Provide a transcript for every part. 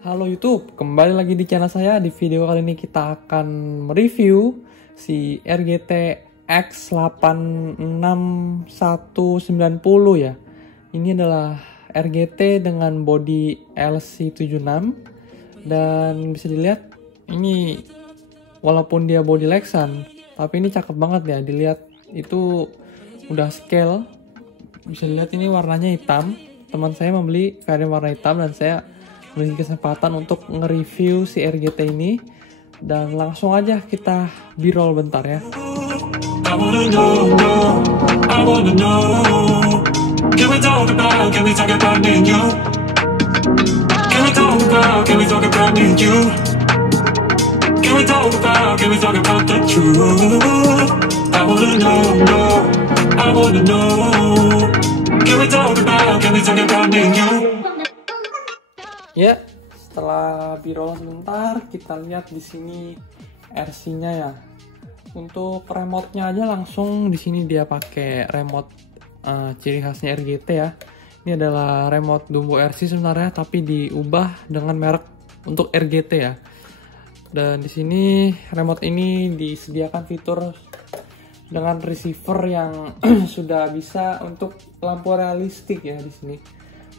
Halo YouTube, kembali lagi di channel saya. Di video kali ini kita akan mereview si RGT X86190 ya. Ini adalah RGT dengan bodi LC76 dan bisa dilihat ini walaupun dia bodi Lexan, tapi ini cakep banget ya. Dilihat itu udah scale. Bisa dilihat ini warnanya hitam. Teman saya membeli varian warna hitam dan saya memiliki kesempatan untuk nge-review si RGT ini, dan langsung aja kita b-roll bentar ya. Ya, setelah b-roll sebentar, kita lihat di sini RC-nya ya. Untuk remote-nya aja langsung di sini dia pakai remote ciri khasnya RGT ya. Ini adalah remote Dumbo RC sebenarnya, tapi diubah dengan merek untuk RGT ya. Dan di sini remote ini disediakan fitur dengan receiver yang sudah bisa untuk lampu realistik ya di sini.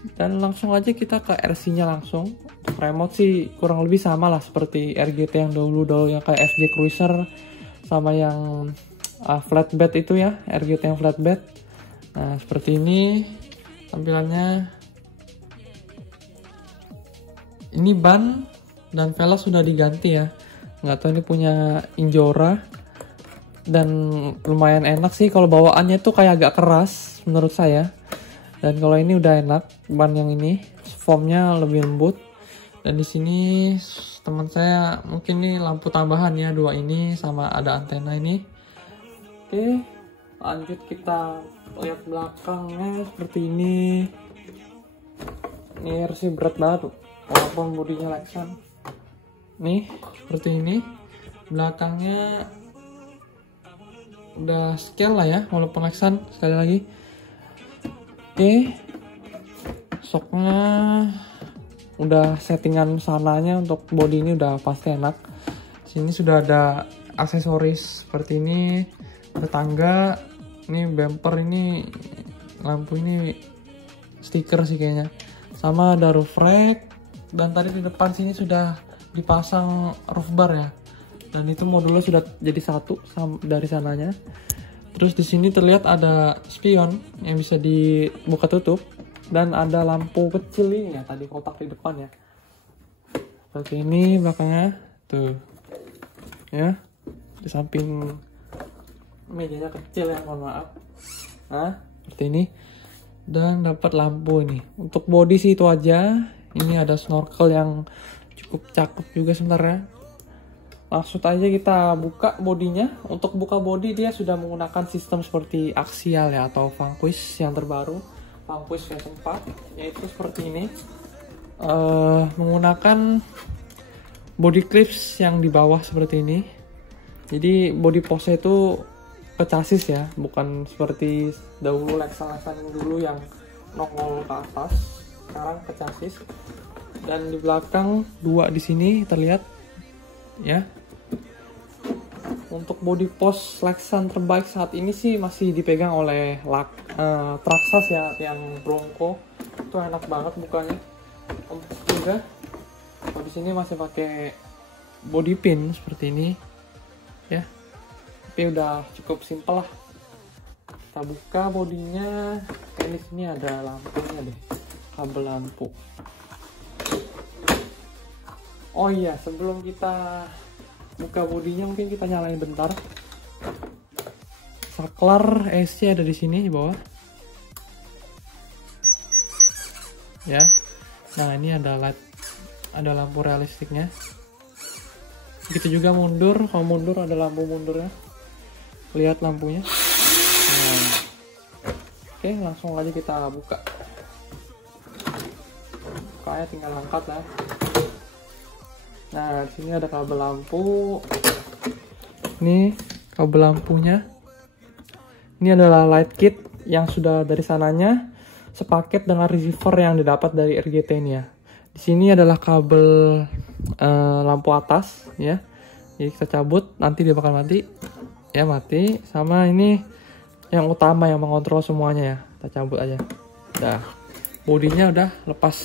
Dan langsung aja kita ke RC-nya langsung. Untuk remote sih kurang lebih sama lah seperti RGT yang dahulu yang kayak FJ Cruiser sama yang flatbed itu ya, RGT yang flatbed. Nah seperti ini tampilannya. Ini ban dan velg sudah diganti ya. Nggak tahu ini punya Injora, dan lumayan enak sih. Kalau bawaannya tuh kayak agak keras menurut saya. Dan kalau ini udah enak, ban yang ini foamnya lebih lembut. Dan di sini teman saya mungkin nih lampu tambahan ya, dua ini sama ada antena ini. Oke, lanjut kita lihat belakangnya seperti ini. Ini RC berat banget walaupun bodinya Lexan. Nih seperti ini, belakangnya udah scale lah ya walaupun Lexan. Sekali lagi, oke, shocknya udah settingan sananya untuk body ini udah pasti enak. Sini sudah ada aksesoris seperti ini, ada tangga, ini bumper, ini lampu, ini stiker sih kayaknya, sama ada roof rack, dan tadi di depan sini sudah dipasang roof bar ya, dan itu modulnya sudah jadi satu dari sananya. Terus di sini terlihat ada spion yang bisa dibuka tutup, dan ada lampu kecil ini ya, tadi kotak di depan ya. Seperti ini belakangnya tuh ya, di samping mejanya kecil ya, mohon maaf. Nah seperti ini, dan dapat lampu ini. Untuk body sih itu aja. Ini ada snorkel yang cukup cakep juga sebenarnya. Langsung aja kita buka bodinya. Untuk buka bodi dia sudah menggunakan sistem seperti aksial ya, atau Vanquish yang terbaru, Vanquish versi 4, yaitu seperti ini. Menggunakan body clips yang di bawah seperti ini. Jadi body pose itu ke chassis ya, bukan seperti dahulu Lexan dulu yang nongol ke atas. Sekarang ke chassis. Dan di belakang dua di sini terlihat ya. Untuk body post Lexan terbaik saat ini sih masih dipegang oleh Traxxas ya, yang Bronco. Itu enak banget bukanya. Empuk juga. Kalau di sini masih pakai body pin seperti ini ya. Tapi udah cukup simpel lah. Kita buka bodinya. Kayak di sini ada lampunya deh, kabel lampu. Oh iya, sebelum kita buka bodinya mungkin kita nyalain bentar. Saklar AC ada di sini di bawah. Ya. Nah, ini ada light, ada lampu realistiknya. Begitu juga mundur, kalau mundur ada lampu mundurnya. Lihat lampunya. Nah. Oke, langsung aja kita buka. Bukanya tinggal angkat lah. Nah, di sini ada kabel lampu. Ini kabel lampunya. Ini adalah light kit yang sudah dari sananya, sepaket dengan receiver yang didapat dari RGT ini ya. Di sini adalah kabel lampu atas ya. Jadi kita cabut, nanti dia bakal mati. Ya mati. Sama ini yang utama yang mengontrol semuanya ya. Kita cabut aja. Udah. Bodinya udah lepas.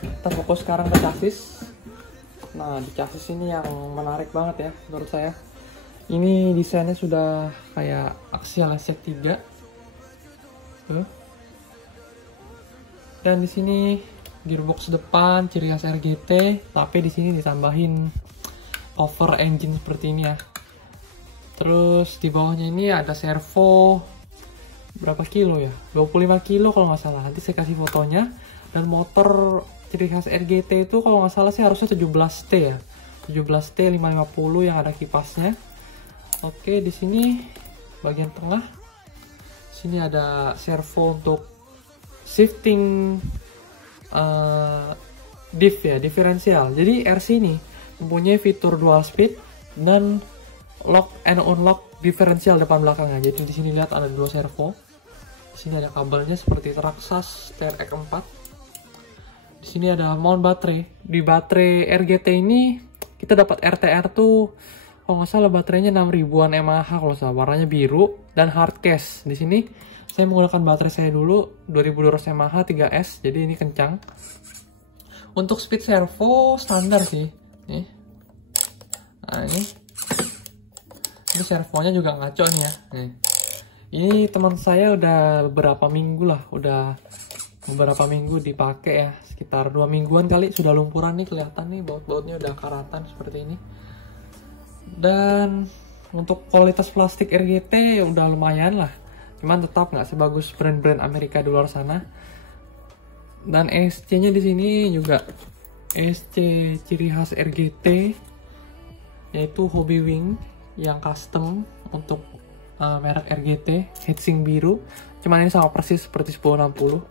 Kita fokus sekarang ke chassis. Nah, di chassis ini yang menarik banget ya menurut saya. Ini desainnya sudah kayak Axial SZ3. Tuh. Dan di sini gearbox depan ciri khas RGT, tapi di sini ditambahin power engine seperti ini ya. Terus di bawahnya ini ada servo berapa kilo ya? 25 kilo kalau nggak salah. Nanti saya kasih fotonya. Dan motor ciri khas RGT itu kalau nggak salah sih harusnya 17T ya. 17T 550 yang ada kipasnya. Oke, di sini bagian tengah. Sini ada servo untuk shifting diff ya, diferensial. Jadi RC ini mempunyai fitur dual speed dan lock and unlock diferensial depan belakangnya. Jadi di sini lihat ada 2 servo. Di sini ada kabelnya seperti Traxxas TRX4. Di sini ada mount baterai. Di baterai RGT ini kita dapat RTR tuh kalau nggak salah baterainya 6000-an mAh kalau salah, warnanya biru dan hard case. Di sini saya menggunakan baterai saya dulu 2200 mAh 3S, jadi ini kencang. Untuk speed servo standar sih. Nih. Nah, ini servonya juga ngaco nih ya. Nih. Ini teman saya udah beberapa minggu lah, udah beberapa minggu dipakai ya, sekitar 2 mingguan kali. Sudah lumpuran nih, kelihatan nih baut-bautnya udah karatan seperti ini. Dan untuk kualitas plastik RGT udah lumayan lah, cuman tetap nggak sebagus brand-brand Amerika di luar sana. Dan ESC-nya di sini juga ESC ciri khas RGT, yaitu Hobbywing yang custom untuk merek RGT, heatsink biru. Cuman ini sama persis seperti 1060.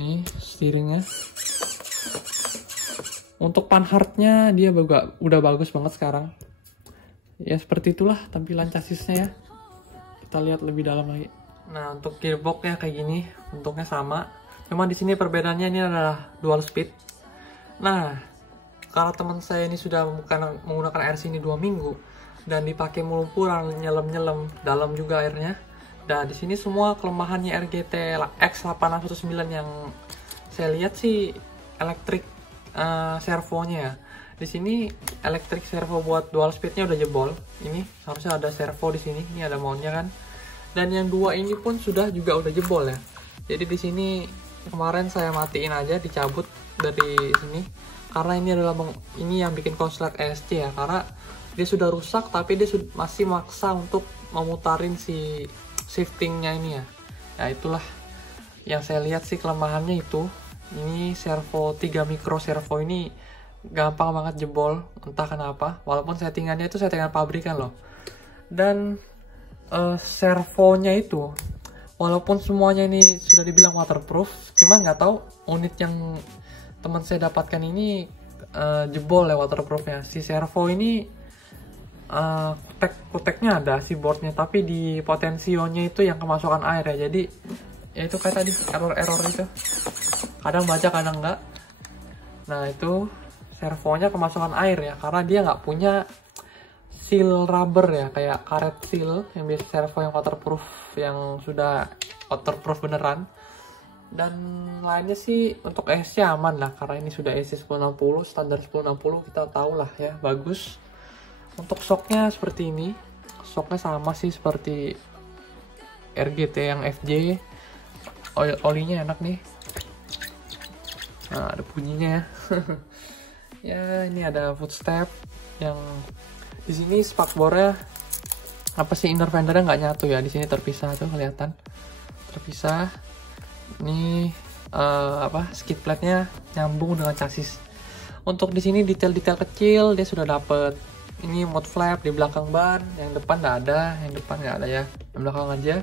Nih steeringnya. Untuk panhardnya dia udah bagus banget sekarang. Ya seperti itulah tampilan chassisnya ya. Kita lihat lebih dalam lagi. Nah, untuk gearboxnya kayak gini, bentuknya sama. Cuma di sini perbedaannya ini adalah dual speed. Nah, kalau teman saya ini sudah menggunakan RC ini 2 minggu dan dipakai melumpuran, nyelam-nyelam, dalam juga airnya. Dan di sini semua kelemahannya RGT X8619 yang saya lihat sih elektrik servonya ya. Di sini elektrik servo buat dual speednya udah jebol. Ini harusnya ada servo di sini. Ini ada mountnya kan. Dan yang 2 ini pun sudah juga udah jebol ya. Jadi di sini kemarin saya matiin aja, dicabut dari sini. Karena ini adalah ini yang bikin konslet ESC ya. Karena dia sudah rusak tapi dia masih maksa untuk memutarin si shiftingnya ini ya. Ya itulah yang saya lihat sih kelemahannya itu. Ini servo 3 mikro servo ini gampang banget jebol, entah kenapa. Walaupun settingannya itu settingan pabrikan loh. Dan servonya itu walaupun semuanya ini sudah dibilang waterproof, cuman nggak tahu unit yang teman saya dapatkan ini jebol ya waterproofnya. Si servo ini kuteknya ada, si boardnya, tapi di potensionya itu yang kemasukan air ya. Jadi ya itu kayak tadi error itu, kadang baca kadang enggak. Nah itu servonya kemasukan air ya, karena dia nggak punya seal rubber ya, kayak karet seal yang biasa servo yang waterproof, yang sudah waterproof beneran. Dan lainnya sih untuk ESC aman lah, karena ini sudah ESC 1060, standar 1060 kita tahu lah ya, bagus. Untuk shocknya seperti ini, shocknya sama sih seperti RGT yang FJ. Olinya enak nih. Nah ada bunyinya ya. Ya ini ada footstep yang di sini spakbornya apa sih, inner fendernya nggak nyatu ya, di sini terpisah tuh, kelihatan terpisah. Ini skid plate-nya nyambung dengan chassis. Untuk di sini detail-detail kecil dia sudah dapet. Ini mud flap di belakang ban, yang depan nggak ada, yang depan nggak ada ya, yang belakang aja.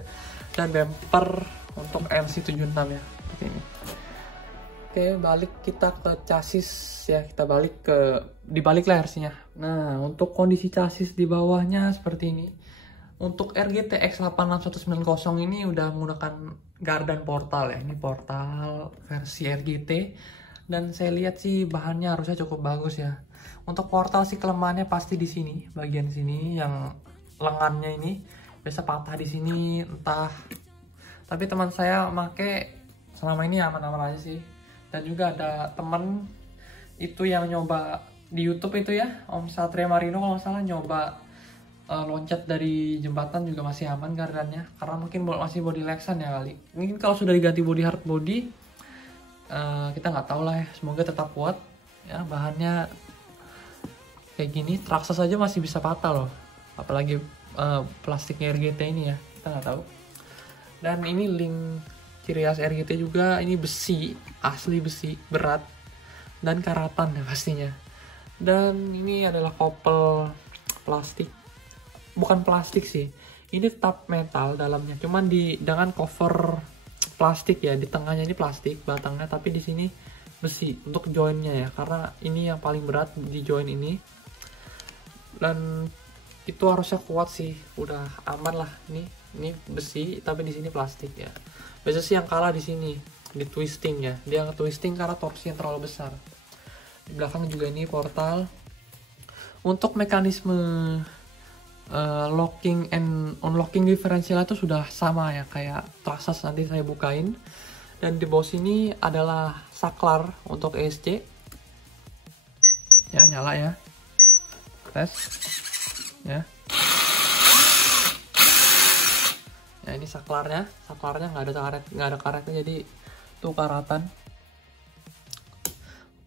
Dan bumper untuk MC76 ya, seperti ini. Oke, balik kita ke chassis ya, kita dibalik lah RC-nya. Nah, untuk kondisi chassis di bawahnya seperti ini. Untuk RGT X86190 ini udah menggunakan gardan portal ya, ini portal versi RGT. Dan saya lihat sih bahannya harusnya cukup bagus ya. Untuk portal sih kelemahannya pasti di sini, bagian sini yang lengannya ini biasa patah di sini entah. Tapi teman saya make selama ini aman-aman aja sih. Dan juga ada temen itu yang nyoba di YouTube itu ya, Om Satria Marino kalau nggak salah, nyoba loncat dari jembatan juga masih aman gardannya, karena mungkin masih body Lexan ya kali. Mungkin kalau sudah diganti body hard body, kita nggak tahu lah ya. Semoga tetap kuat ya. Bahannya kayak gini, Traxxas saja masih bisa patah loh, apalagi plastiknya RGT ini ya, kita nggak tahu. Dan ini link ciri khas RGT juga, ini besi, asli besi, berat dan karatan ya pastinya. Dan ini adalah kopel plastik, bukan plastik sih, ini tetap metal dalamnya, cuman dengan cover plastik ya, di tengahnya ini plastik batangnya, tapi di sini besi untuk joinnya ya, karena ini yang paling berat di join ini. Dan itu harusnya kuat sih, udah aman lah. Ini besi tapi di sini plastik ya. Biasanya sih yang kalah di sini, di twisting ya, dia nge-twisting karena torsi yang terlalu besar. Di belakang juga ini portal. Untuk mekanisme locking and unlocking diferensial itu sudah sama ya kayak Traxxas, nanti saya bukain. Dan di bawah sini adalah saklar untuk ESC ya, nyala ya, tes ya. Ya ini saklarnya nggak ada karetnya, jadi tuh karatan.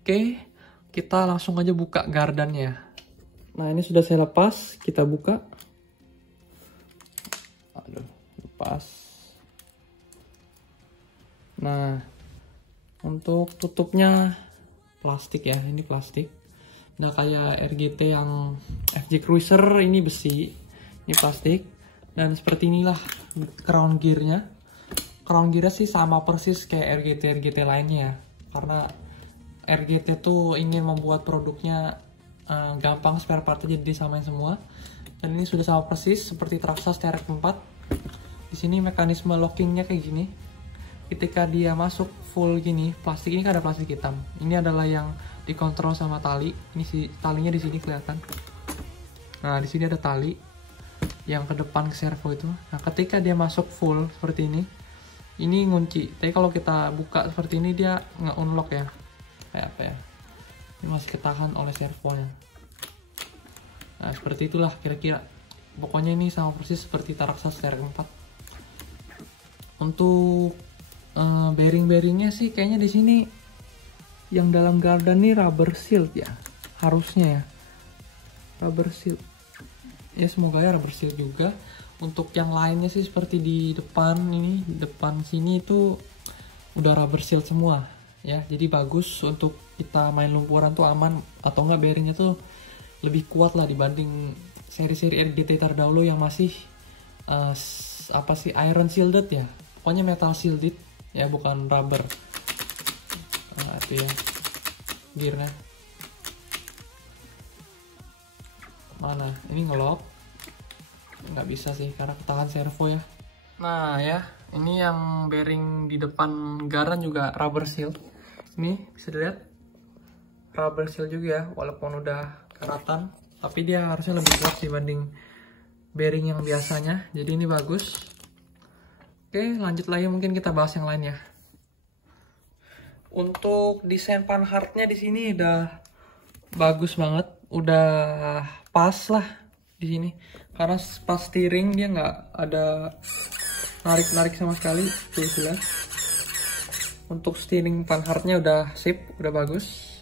Oke, kita langsung aja buka gardannya. Nah ini sudah saya lepas, kita buka. Aduh, lepas. Nah, untuk tutupnya plastik ya, ini plastik. Nah kayak RGT yang FJ Cruiser ini besi, ini plastik. Dan seperti inilah crown gearnya. Crown gearnya sih sama persis kayak RGT lainnya ya, karena RGT tuh ingin membuat produknya gampang, spare partnya jadi disamain semua. Dan ini sudah sama persis seperti Traxxas TRX 4. Di sini mekanisme lockingnya kayak gini. Ketika dia masuk full gini, plastik ini kan ada plastik hitam. Ini adalah yang dikontrol sama tali. Ini si talinya di sini kelihatan. Nah di sini ada tali yang ke depan ke servo itu. Nah ketika dia masuk full seperti ini ngunci. Tapi kalau kita buka seperti ini dia nggak unlock ya. Kayak apa ya? Ini masih ketahan oleh servonya. Nah seperti itulah kira-kira. Pokoknya ini sama persis seperti Traxxas TRX 4. Untuk bearing-bearingnya sih kayaknya di sini yang dalam gardan ini rubber shield ya, harusnya ya, rubber shield. Ya semoga ya rubber shield juga. Untuk yang lainnya sih seperti di depan ini, depan sini itu udah rubber shield semua ya, jadi bagus untuk kita main lumpuran tuh aman. Atau enggak bearingnya tuh lebih kuat lah dibanding seri-seri RGT terdahulu yang masih apa sih, iron shielded ya, pokoknya metal shielded ya, bukan rubber. Nah itu ya gearnya. Mana ini ngelock, nggak bisa sih karena ketahan servo ya. Nah ya, ini yang bearing di depan gardan juga rubber shield. Ini bisa dilihat rubber shield juga ya, walaupun udah karatan, tapi dia harusnya lebih kuat dibanding bearing yang biasanya. Jadi ini bagus. Oke, lanjut lagi, mungkin kita bahas yang lain ya. Untuk desain panhardnya di sini udah bagus banget, udah pas lah di sini. Karena pas steering dia nggak ada narik-narik sama sekali, tuh jelas. Untuk steering panhardnya udah sip, udah bagus.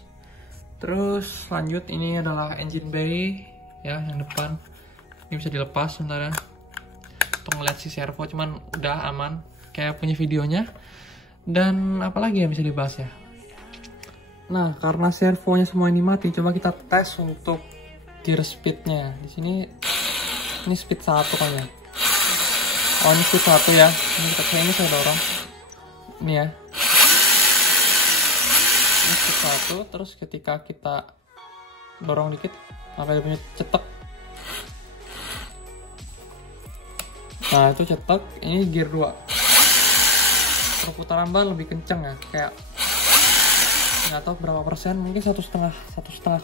Terus lanjut, ini adalah engine bay ya, yang depan. Ini bisa dilepas sebentar ya, untuk ngeliat si servo, cuman udah aman kayak punya videonya. Dan apalagi yang bisa dibahas ya. Nah karena servonya semua ini mati, coba kita tes untuk gear speednya. Di sini ini speed 1 kan ya. Oh ini speed 1 ya. Ini kita ini saya dorong. Ini ya. Ini speed 1. Terus ketika kita dorong dikit, maka dia punya cetek. Nah itu cetek. Ini gear 2. Perputaran ban lebih kenceng ya, kayak nggak tahu berapa persen, mungkin 1,5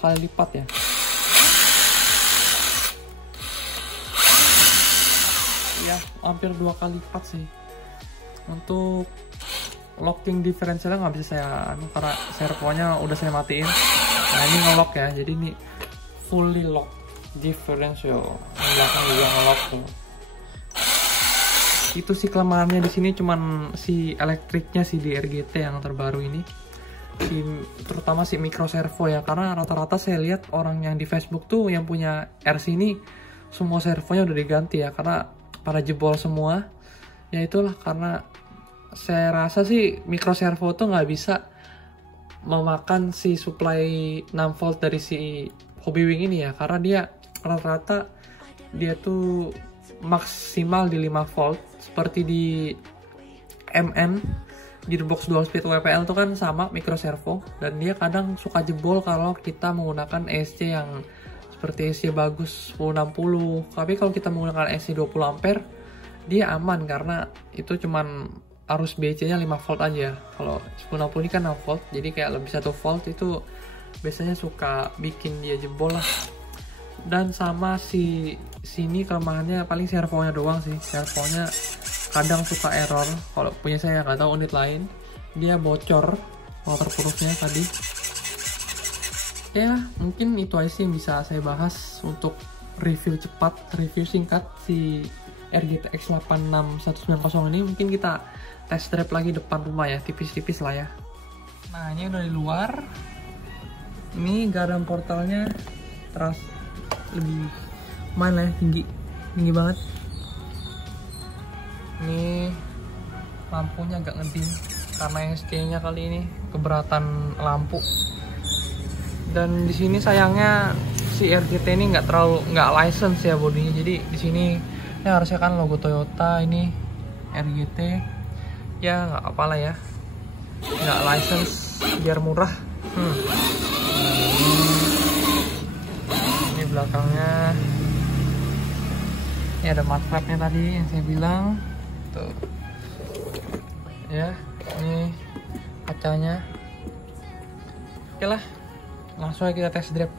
kali lipat ya. Ya hampir 2 kali lipat sih. Untuk locking differentialnya nggak bisa saya karena servonya udah saya matiin. Nah ini ngelock ya, jadi ini fully lock differential, yang belakang juga ngelock tuh. Itu sih kelemahannya di sini, cuman si elektriknya sih di RGT yang terbaru ini, terutama si micro servo ya, karena rata-rata saya lihat orang yang di Facebook tuh yang punya RC ini semua servonya udah diganti ya, karena pada jebol semua. Ya itulah, karena saya rasa sih micro servo tuh nggak bisa memakan si supply 6 volt dari si Hobbywing ini ya, karena dia rata-rata dia tuh maksimal di 5 volt, seperti di MN gearbox dual speed WPL tuh kan sama micro servo, dan dia kadang suka jebol kalau kita menggunakan ESC yang seperti ESC bagus 1060. Tapi kalau kita menggunakan ESC 20 ampere dia aman, karena itu cuman arus BC nya 5 volt aja. Kalau 1060 ini kan 6 volt, jadi kayak lebih 1 volt itu biasanya suka bikin dia jebol lah. Dan sama si sini kelemahannya paling servonya doang sih, servonya kadang suka error. Kalau punya saya nggak tahu unit lain, dia bocor waterproofnya tadi. Ya mungkin itu aja sih yang bisa saya bahas untuk review cepat, review singkat si RGT X86 190 ini. Mungkin kita test drive lagi depan rumah ya, tipis-tipis lah ya. Nah ini udah di luar, ini garam portalnya terus lebih mana ya, tinggi banget. Ini lampunya agak ngedim karena SC nya kali ini keberatan lampu. Dan di sini sayangnya si RGT ini nggak license ya bodinya, jadi di sini ya harusnya kan logo Toyota, ini RGT ya nggak apa lah ya, nggak license biar murah. Ini belakangnya, ini ada mud flap-nya tadi yang saya bilang tuh ya, ini kacanya. Oke lah, langsung aja kita test drive.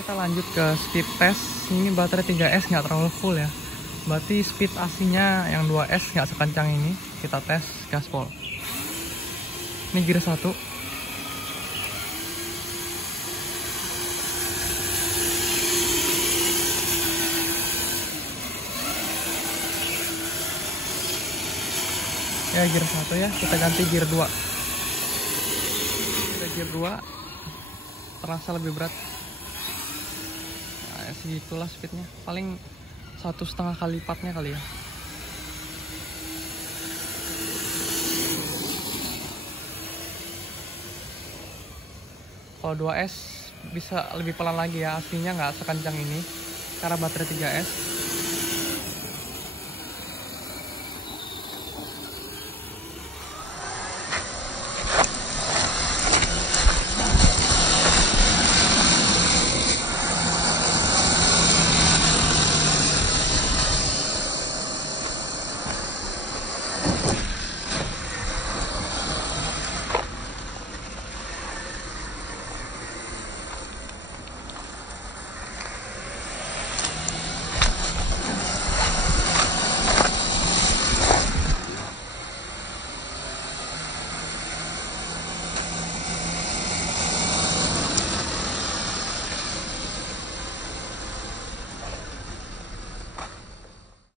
Kita lanjut ke speed test. Ini baterai 3S nggak terlalu full ya, berarti speed AC-nya yang 2S nggak sekencang ini. Kita tes gaspol. Ini gear 1. Ya gear 1 ya, kita ganti gear 2. Kita gear 2 terasa lebih berat. Nah, segitulah speednya, paling 1,5 kali lipatnya kali ya. Kalau 2S bisa lebih pelan lagi ya, aslinya nggak sekencang ini karena baterai 3S.